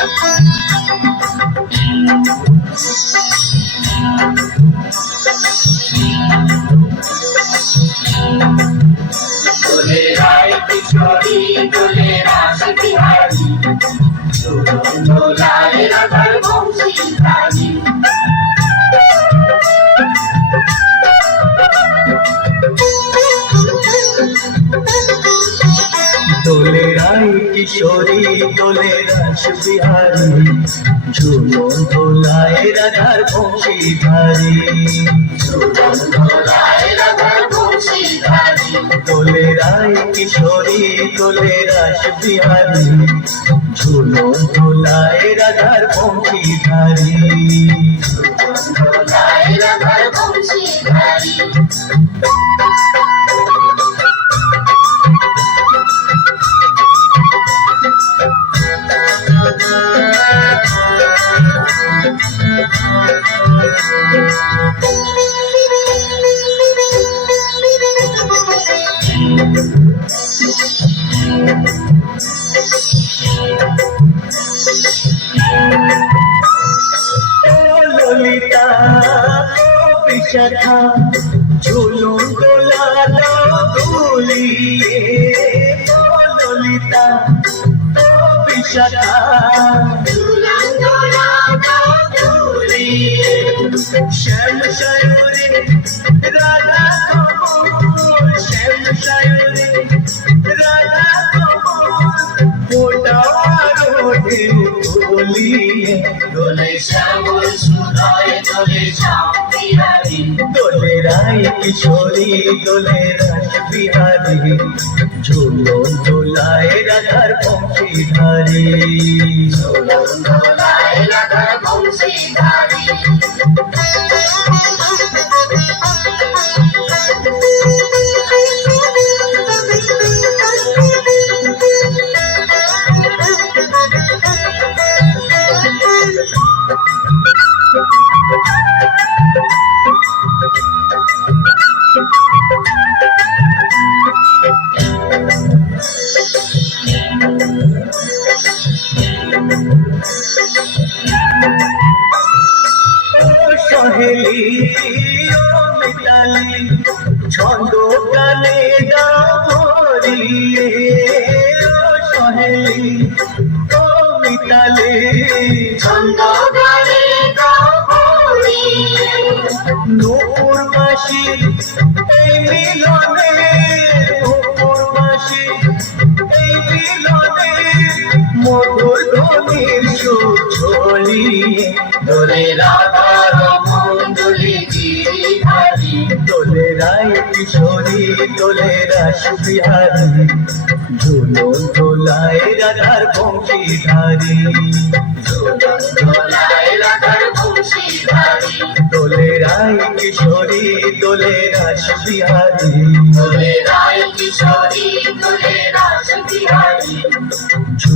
দোলে দোলে রাই কিশোরী দোলে রাস বিহারী। ঝুলো দোলায় রাধার রাধার বংশীধারী দোলে রাই কিশোরী দোলে রাস বিহারী। ঝুলো দোলায় রাধার বংশীধারী দোলায় রাধার বংশীধারী ও বিশাখা ঝুলো দোলালো দুলিয়ে ললিতা তো বিশাখা। ঢেউ বলিয়ে দোলে শ্যামল সুদয় দোলে শ্যাম বিহারী। দোলে রায় কিশোরী দোলে রাস বিহারী। দোলায় রাধার পঙ্খিধারী দোলায় রাধার পক্ষী ও সহেলি ও মিতালি ছন্দ গানে গাভরিয়ে সহেলি ও মিতালি ছন্দ গানে গাবলিয়ে নূপুর মাসি এই মিলনে নূপুর মাসি মধুর ধ্বনির ছড়িয়ে দোলে রাধার মন্ডলী গিরিধারী। দোলে রায় কিশোরী, দোলে রাস বিহারী। ঝুলো দোলায় রাধার বংশীধারী। দোলায় রাধার বংশীধারী দোলে রায় কিশোরী, দোলে রাস বিহারী। দোলে রায় কিশোরী, দোলে রাস